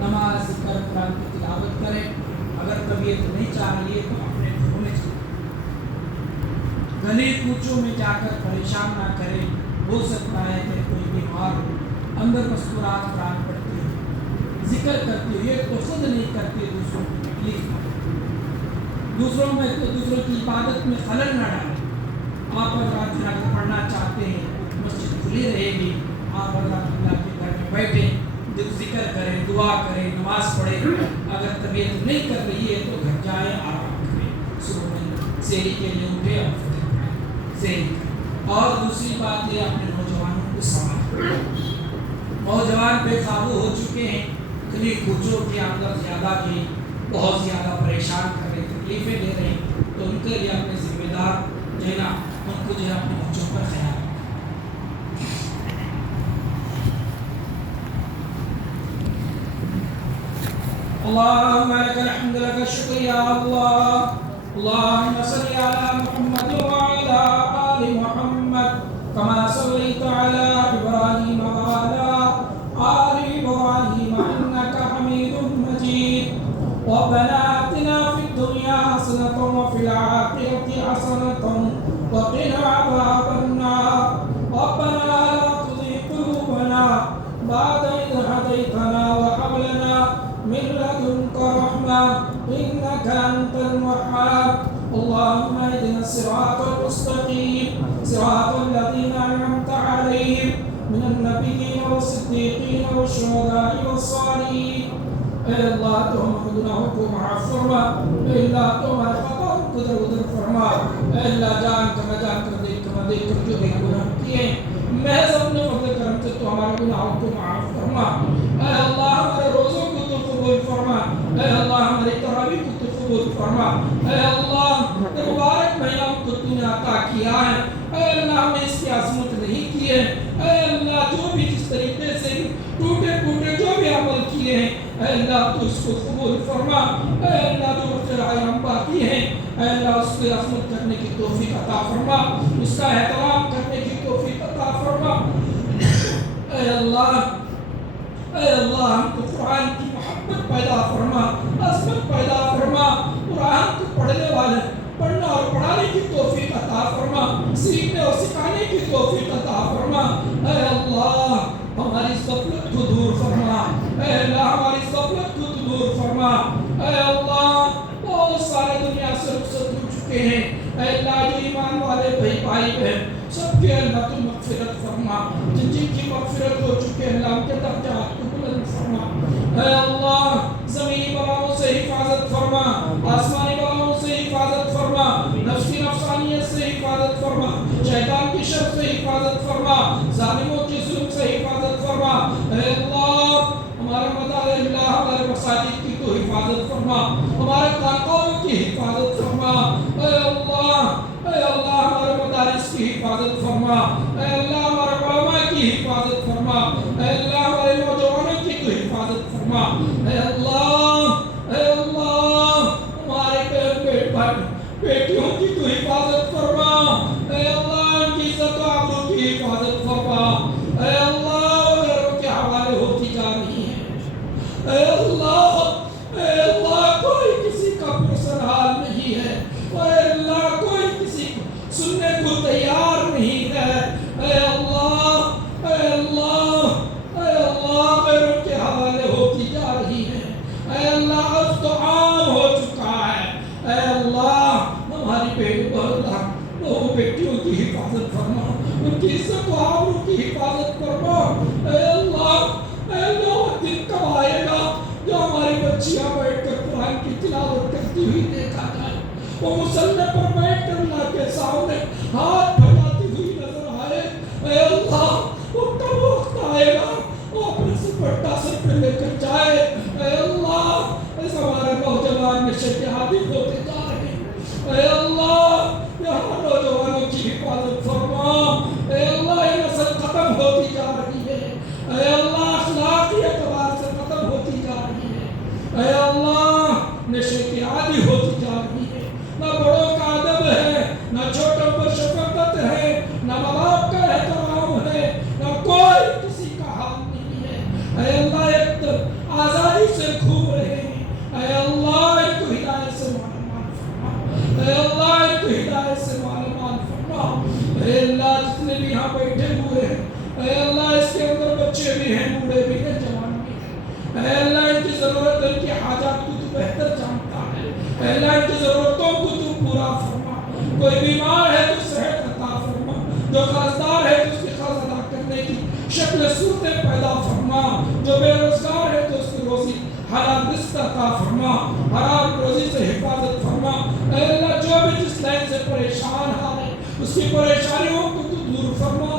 نماز ذکر قرآن کی تلاوت کریں. اگر طبیعت نہیں چاہ رہی ہے تو اپنے گھروں میں چلیں. گلی کوچوں میں جا کر پریشان نہ کریں. ہو سکتا ہے کہ کوئی بیمار ہو, اندر مسکرات قرآن پڑھتی ہو, ذکر کرتی ہو, یہ تو خود نہیں کرتی, دوسروں کو تکلیف نہ دے, دوسروں کی عبادت میں خلل نہ ڈالیں. آپ اگر رات پڑھنا چاہتے ہیں مسجد کھلی رہے گی, آپ اگر اللہ کے گھر میں بیٹھیں, ذکر کریں, دعا کریں, نماز پڑھیں. اگر طبیعت نہیں کر رہی ہے تو گھر جائیں, آرام کریں, صبح میں سحری کے لیے اٹھے اور فتح کریں سحری. اور دوسری بات یہ اپنے نوجوانوں کو سنبھالیں. نوجوان بے قابو ہو چکے ہیں, گلی کوچوں کے اندر زیادہ کی بہت زیادہ پریشان کر رہے, تکلیفیں دے رہے ہیں. تو ان کے لیے اپنے ذمہ دار جو ہے نا, ان کو جو ہے اپنے بچوں پر خیال رکھیں. اللهم لك الحمد لك الشكر يا الله. اللهم صل على محمد وعلى آل محمد كما صليت على إبراهيم وعلى آل إبراهيم إنك حميد مجيد. ربنا آتنا في الدنيا حسنة وفي الآخرة حسنة وقنا عذاب النار. ربنا لا تزغ قلوبنا بعد إذ هديتنا وهب لنا من لدنك رحمة إنك أنت الوهاب. اللهم اهدنا الصراط المستقيم صراط الذين أنعمت عليهم من النبيين والصديقين والشهداء والصالحين. اے اللہ تو ہمارے گناہوں کو معاف فرما, اے اللہ تو ہمارے خطاؤں کو درگزر فرما. اے اللہ جان کر نہ جان کر دیکھ کر نہ دیکھ کر جو بھی گناہ کیے محض اپنے فضل کرم سے تو ہمارے گناہوں کو معاف فرما. اے اللہ ہمارے روزوں کو تو قبول فرما. اے اللہ ہماری تراویح کو تو قبول فرما. اے اللہ مبارک مہینہ کو تو نے عطا کیا ہے. اے اللہ ہمیں اس کی عظمت نہیں کی ہے. اے اللہ جو بھی جس طریقے سے ٹوٹے پھوٹے جو بھی عمل کیے ہیں, اے اللہ تو اس کو قبول فرما. اے اللہ جو خیرائے ہم باقی ہیں, اے اللہ اس کی عظمت کرنے کی توفیق عطا فرما, اس کا احترام کرنے کی توفیق عطا فرما. اے اللہ ہم کو قرآن کی محبت پیدا فرما, عظمت پیدا فرما. قرآن کو پڑھنے والے پڑھنا اور پڑھانے کی توفیق عطا فرما, سیکھنے اور سکھانے کی توفیق عطا فرما. اے اللہ ہماری غفلت کو دور فرما. اے اللہ ہماری غفلت کو دور فرما. اے اللہ بہت سارے دنیا سے رخصت ہو چکے ہیں. اے اللہ جو ایمان والے بھائی بہن سب کے اللہ تو مغفرت فرما. جن کی مغفرت ہو چکے ہیں اللہ ان کے درجات کو بلند فرما. اے اللہ زمینی بلاؤں سے حفاظت فرما, آسمانی بلاؤں سے حفاظت فرما, نفس کی نفسانیت سے حفاظت فرما, شیطان کی شر سے حفاظت فرما, ظالموں کی ظلم سے حفاظت فرما. اے اللہ ہمارے مدار اللہ ہمارے مساجد کی تو حفاظت فرما, ہمارے خانقاہوں کی حفاظت فرما. اے اللہ ہمارے مدارس کی حفاظت فرما. اے اللہ ہمارے علماء کی حفاظت فرما. اے اللہ ہمارے نوجوانوں کی تو حفاظت فرما. اے اللہ ہمارے بیٹیوں کی تو حفاظت فرما. اے اللہ ان کی عزت و آبرو کی حفاظت فرما. اے اللہ غیروں کے حوالے ہوتی جا رہی ہیں. اے اللہ کوئی کسی کا پرسن حال نہیں ہے. اے اللہ کوئی کسی کو سننے کو تیار نہیں ہے. اے اللہ غیروں کے حوالے ہوتی جا رہی ہے. اے اللہ اب تو عام ہو چکا ہے. اے اللہ ہماری بیٹیوں کی حفاظت فرما, ان کی عزت و آبرو کی حفاظت فرما. اے اللہ وہ دن کب آئے گا جو ہماری بچیاں بیٹھ کر قرآن کی تلاوت کرتی ہوئی دیکھا جائے, وہ مصلی پر بیٹھ کر اللہ کے سامنے ہاتھ پھیلاتی ہوئی نظر آئے. اے اللہ وہ کب وقت آئے گا وہ اپنے سپٹا سر پہ لے کر جائے. اے اللہ ہمارے نوجوان نشے کے عادی ہوتے جا رہے ہیں. اے اللہ یہاں نوجوانوں کی حفاظت فرما. اے اللہ یہ نسل ختم ہوتی جا رہی ہے. اے اللہ اخلاق کے اعتبار سے ختم ہوتی جا رہی ہے. اے اللہ نشے کی عادی ہوتی جا رہی ہے. نہ بڑوں کا ادب ہے, نہ چھوٹوں پر شفقت ہے, نہ ماں باپ کا احترام ہے, نہ کوئی کسی کا حال نہیں ہے. اے اللہ ایک آزادی اے اللہ ان کی ضرورتوں کو تو پورا فرما، کوئی بیمار ہے تو صحت عطا فرما، جو قرضدار ہے تو اس کی قرض ادا کرنے کی شکل صورتیں پیدا فرما، جو بے روزگار ہے تو اس کی روزی حلال رزق عطا فرما، حرام روزی سے حفاظت فرما۔ اے اللہ جو بھی جس لائن سے پریشان ہے اس کی پریشانیوں کو تو دور فرما۔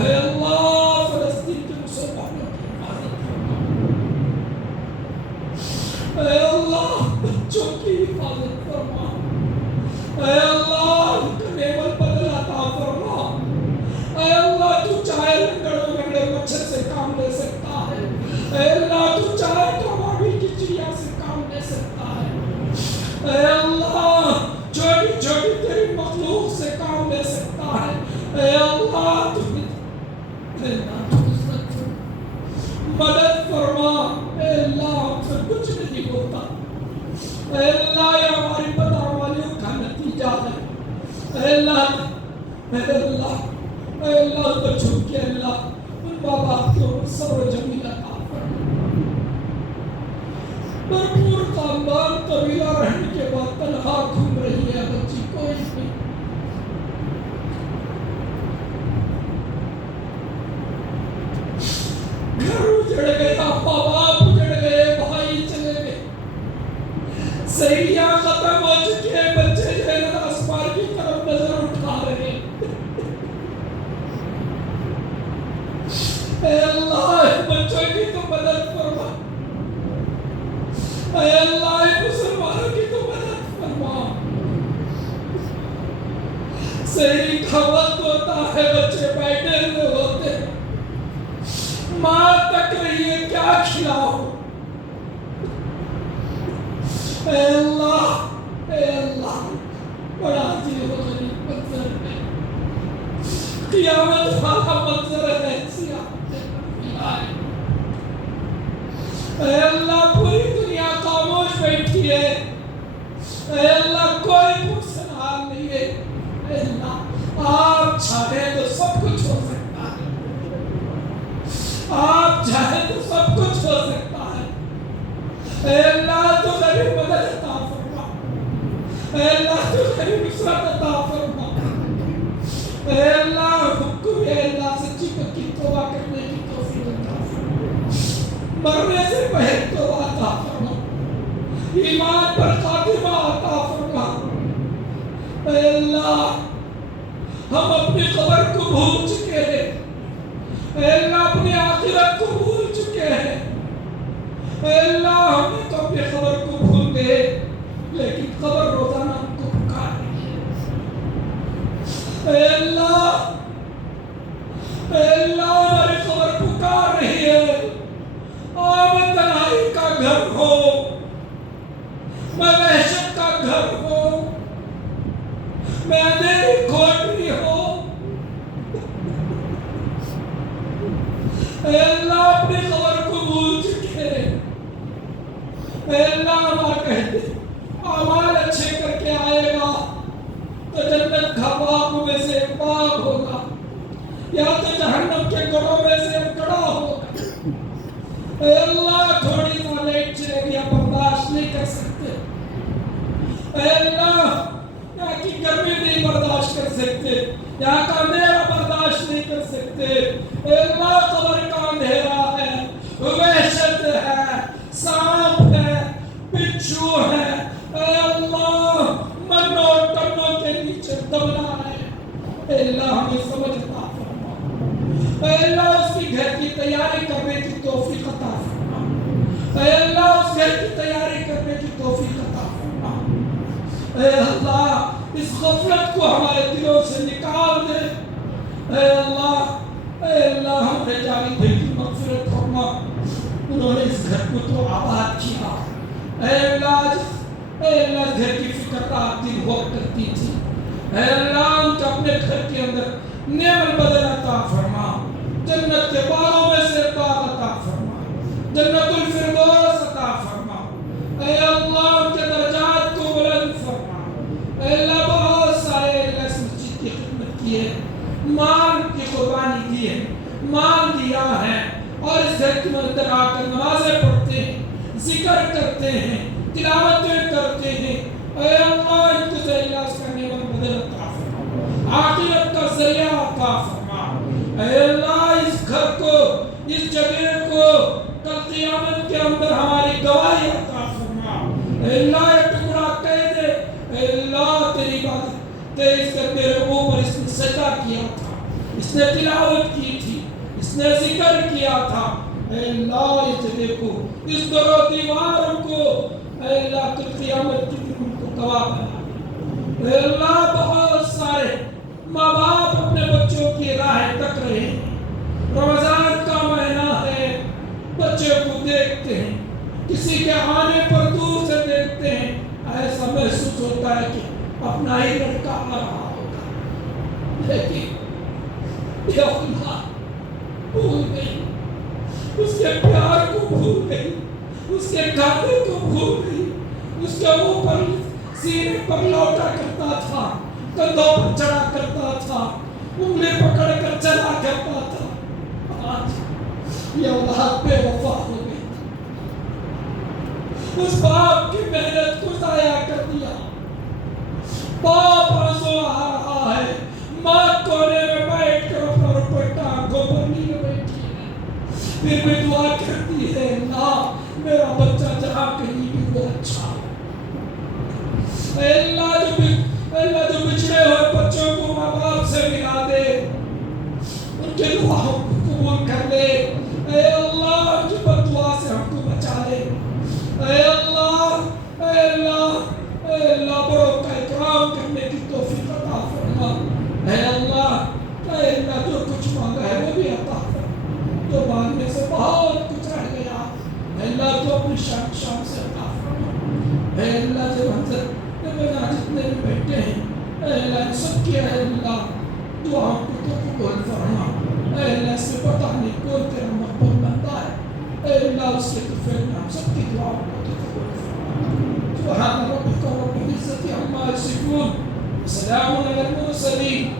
اے اللہ فلسطین کے مسلمانوں کی حفاظت فرما، اے اللہ بچوں کی حفاظت فرما، اے اللہ ان کا نعمل بدل عطا فرما۔ اے اللہ تو چاہے لنگڑوں لنگڑے مچھر سے کام لے سکتا ہے، اے اللہ تو چاہے تو ابابیل کی چڑیا سے کام لے سکتا ہے، اے اللہ چھوٹی چھوٹی تیری مخلوق سے کام لے سکتا ہے، اے اللہ تو مدد فرما۔ اے اللہ ہم سے کچھ نہیں ہوتا، اے اللہ یہ ہماری بدعمالیوں کا نتیجہ ہے، اے اللہ اے اللہ اے اللہ کو چھوٹ کے اللہ ان ماں باپ کے اوپر صبر و جمیل عطا فرما۔ بھرپور خاندان قبیلہ رہنے کے بعد تنہا گھوم رہی ہے بچی، کوئی نہیں، گھر اجڑ گیا، ماں باپ اجڑ گئے، بھائی چلے گئے، سہیلیاں ختم ہو چکی ہیں، بچے جو ہے آسمان کی طرف نظر اٹھا رہے ہیں۔ اے اللہ بچوں کی تو مدد فرما، اے اللہ مسلمانوں کی تو مدد فرما۔ سحری کا وقت ہوتا ہے، بچے بیٹھے ہوئے ہوتے ہیں، ماں تک رہی ہے کیا کھلاؤ۔ اے اللہ بڑا عجیب و غریب منظر ہے، قیامت والا منظر ہے، اے اللہ پوری دنیا خاموش بیٹھی ہے، اے اللہ کوئی پرسنال نہیں ہے، اے اللہ آپ چاہیں تو سب کچھ ہو سکتا ہے، آپ چاہیں تو سب کچھ ہو سکتا ہے، اے اللہ تو غریب مدد عطا فرما، اے اللہ تو غریب نصرت عطا فرما، اے اللہ حکم ہے اللہ سچی پکی توبہ کرنے کی توفیق عطا فرما، مرنے سے پہلے توبہ عطا فرما، ایمان پر خاتمہ عطا فرما۔ اے اللہ ہم اپنی قبر کو بھول چکے ہیں، اے اللہ اپنی آخرت کو بھول چکے ہیں، اے اللہ ہم نے تو اپنی قبر کو بھول گئے، لیکن قبر روزانہ ہم کو پکار رہی ہے، اے اللہ ہماری قبر پکار رہی ہے، میں تنہائی کا گھر ہو، میں وحشت کا گھر ہو، میں اندھیری کھوٹری ہو، اے اللہ اپنی خبر کو بھول چکے، اے اللہ ہمارا کہتے اعمال اچھے کر کے آئے گا تو جنت کا باغ میں سے ایک باغ ہوگا، یا تو جہنم کے گڑوں میں سے ایک گڑا ہوگا۔ اے اللہ تھوڑی سا لیٹ چلے گیا برداشت نہیں کر سکتے، اے اللہ یہاں کی گرمی نہیں برداشت کر سکتے، یہاں کا اندھیرا برداشت نہیں کر سکتے، اے اللہ قبر کا اندھیرا ہے، وحشت ہے، سانپ ہے، بچھو ہے، اے اللہ منو ٹنوں کے نیچے دبنا ہے، اے اللہ ہمیں سمجھ عطا فرما، اے اللہ اس کی گھر کی تیاری کرنے کی توفیق عطا فرما، اے اللہ اس گھر کی تیاری کرنے کی توفیق عطا فرما، اے اللہ اس غفلت کو ہمارے دلوں سے نکال دے، اے اللہ ہمارے جانی بھائی کی مغفرت فرما، انہوں نے اس گھر کو تو آباد کیا، اے اللہ اس گھر کی فکر رات دن ہوا کرتی تھی، اے اللہ ان کے اپنے گھر کے اندر نعمت بدل عطا فرما، جنت کے باغوں میں سے باغ عطا فرما، جنت الفردوس عطا فرما، اے اللہ ان کے درجات کو بلند فرما، اے اللہ بہت سارے اس مسجد کی خدمت کی ہے، مال کی قربانی دی ہے، مال دیا ہے، اور اس گھر کے اندر آ کر نمازیں پڑھتے ہیں، ذکر کرتے ہیں، تلاوتیں کرتے ہیں، کے اندر ہماری گواہی عطا فرما۔ اے اللہ یہ ٹکڑا کہہ دے اے اللہ تیری بات تیز کر میرے اوپر اس نے سجدہ کیا تھا، اس نے تلاوت کی تھی، اس نے ذکر کیا تھا، اے اللہ اس جگہ کو اس در و دیوار کو اے اللہ کی قیامت کی دن کو گواہ بنا۔ اے اللہ بہت سارے ماں باپ اپنے بچوں کی راہیں تک رہے ہیں، رمضان کا مہینہ ہے، بچے کو دیکھتے ہیں، کسی کے آنے پر دور سے دیکھتے ہیں، ایسا محسوس ہوتا ہے کہ اپنا ہی لڑکا آ رہا ہوگا، لیکن یا اللہ بھول گئی، اس کے پیار کو بھول گئی، اس کے کھانے کو بھول گئی، اس کے اوپر سینے پر لوٹا کرتا تھا، کندھوں پر چڑھا کرتا تھا، انگلی پکڑ کر چلا کرتا تھا، آج یہ اولاد بے وفا ہو گئی، اس باپ کی محنت کو ضائع کر دیا، باپ آنسو آ رہا ہے، ماں کونے میں بیٹھ کر اپنا دوپٹہ آنکھوں پر لیے بیٹھی ہے، پھر بھی دعا کرتی ہے اللہ میرا بچہ جہاں کہیں بھی وہ اچھا ہو۔ اے اللہ جو بچھڑے ہوئے بچوں کو ماں باپ سے ملا دے، ان کے دعاؤں کو قبول کر لے، اے اللہ جو بد دعا سے ہم کو بچا لے، اے اللہ اے اللہ اے اللہ بڑوں کا اکرام کرنے کی توفیق عطا فرما، اے اللہ جو کچھ مانگا ہے وہ بھی عطا فرما، جو مانگنے سے بہت کچھ رہ گیا اے اللہ تو اپنی شان سے عطا فرما، اے اللہ جو منظر میں جتنے بھی بیٹھے ہیں اے اللہ سب کی اے اللہ دعاؤں کو تو قبول فرما، اے اللہ سے پتہ نہیں کون تیرا محبوب بنتا ہے، اے اللہ اس کے توفیق میں ہم سب کی دعاؤں کو تو قبول فرما۔ سبحان ربک رب العزة عما یصفون، سلام علی المرسلین۔